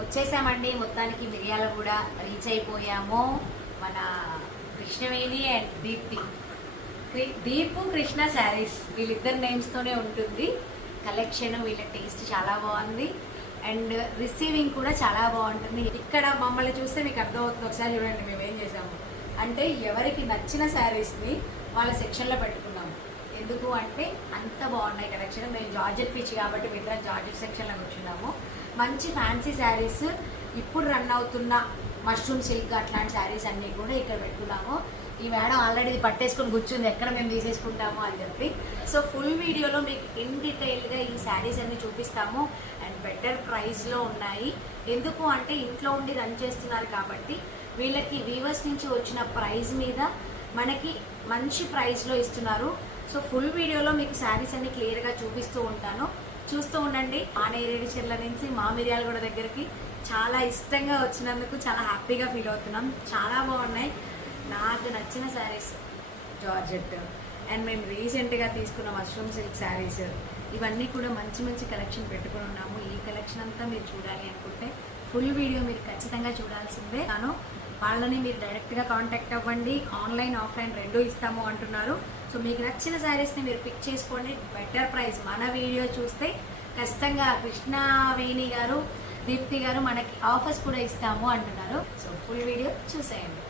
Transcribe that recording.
వచ్చేసామండి. మొత్తానికి మిరియాల కూడా రీచ్ అయిపోయాము. మన కృష్ణవేణి అండ్ దీప్తి. దీపు కృష్ణ శారీస్ వీళ్ళిద్దరు నేమ్స్తోనే ఉంటుంది. కలెక్షన్ వీళ్ళ టేస్ట్ చాలా బాగుంది. అండ్ రిసీవింగ్ కూడా చాలా బాగుంటుంది. ఇక్కడ మమ్మల్ని చూస్తే మీకు అర్థమవుతుంది. ఒకసారి చూడండి మేము ఏం చేసాము? అంటే ఎవరికి నచ్చిన శారీస్ని వాళ్ళ సెక్షన్లో పెట్టుకున్నాము. ఎందుకు అంటే అంత బాగున్నాయి కలెక్షన్ మేము జార్జెట్ పిచ్చి కాబట్టి మిగతా జార్జెట్ సెక్షన్లో మంచి ఫ్యాన్సీ శారీస్ ఇప్పుడు రన్ అవుతున్న మష్రూమ్ సిల్క్ అట్లాంటి శారీస్ అన్నీ కూడా ఇక్కడ పెట్టుకున్నాము ఈ మేడం ఆల్రెడీ ఇది పట్టేసుకొని కూర్చుంది. ఎక్కడ మేము తీసేసుకుంటాము అని చెప్పి. సో ఫుల్ వీడియోలో మీకు ఇన్ డీటెయిల్గా ఈ శారీస్ అన్ని చూపిస్తాము. అండ్ బెటర్ ప్రైస్లో ఉన్నాయి. ఎందుకు అంటే ఇంట్లో ఉండి రన్ చేస్తున్నారు కాబట్టి వీళ్ళకి వీవర్స్ నుంచి వచ్చిన ప్రైస్ మీద మనకి మంచి ప్రైస్లో ఇస్తున్నారు. సో ఫుల్ వీడియోలో మీకు శారీస్ అన్ని క్లియర్గా చూపిస్తూ ఉంటాను. చూస్తూ ఉండండి. మా చెర్ల నుంచి మా మిర్యాలగూడ దగ్గరికి చాలా ఇష్టంగా వచ్చినందుకు చాలా హ్యాపీగా ఫీల్ అవుతున్నాం. చాలా బాగున్నాయి. నాకు నచ్చిన శారీస్. జార్జెట్. అండ్ మేము రీసెంట్గా తీసుకున్న మష్రూమ్ సిల్క్ శారీస్ ఇవన్నీ కూడా మంచి మంచి కలెక్షన్ పెట్టుకుని ఉన్నాము. ఈ కలెక్షన్ అంతా మీరు చూడాలి అనుకుంటే ఫుల్ వీడియో మీరు ఖచ్చితంగా చూడాల్సిందే. నేను వాళ్ళని మీరు డైరెక్ట్గా కాంటాక్ట్ అవ్వండి. ఆన్లైన్ ఆఫ్లైన్ రెండు ఇస్తాము అంటున్నారు. సో మీకు నచ్చిన శారీస్ని మీరు పిక్ చేసుకోండి. బెటర్ ప్రైస్ మన వీడియో చూస్తే ఖచ్చితంగా కృష్ణవేణి గారు దీప్తి గారు మనకి ఆఫర్స్ కూడా ఇస్తాము అంటున్నారు. సో ఫుల్ వీడియో చూసేయండి.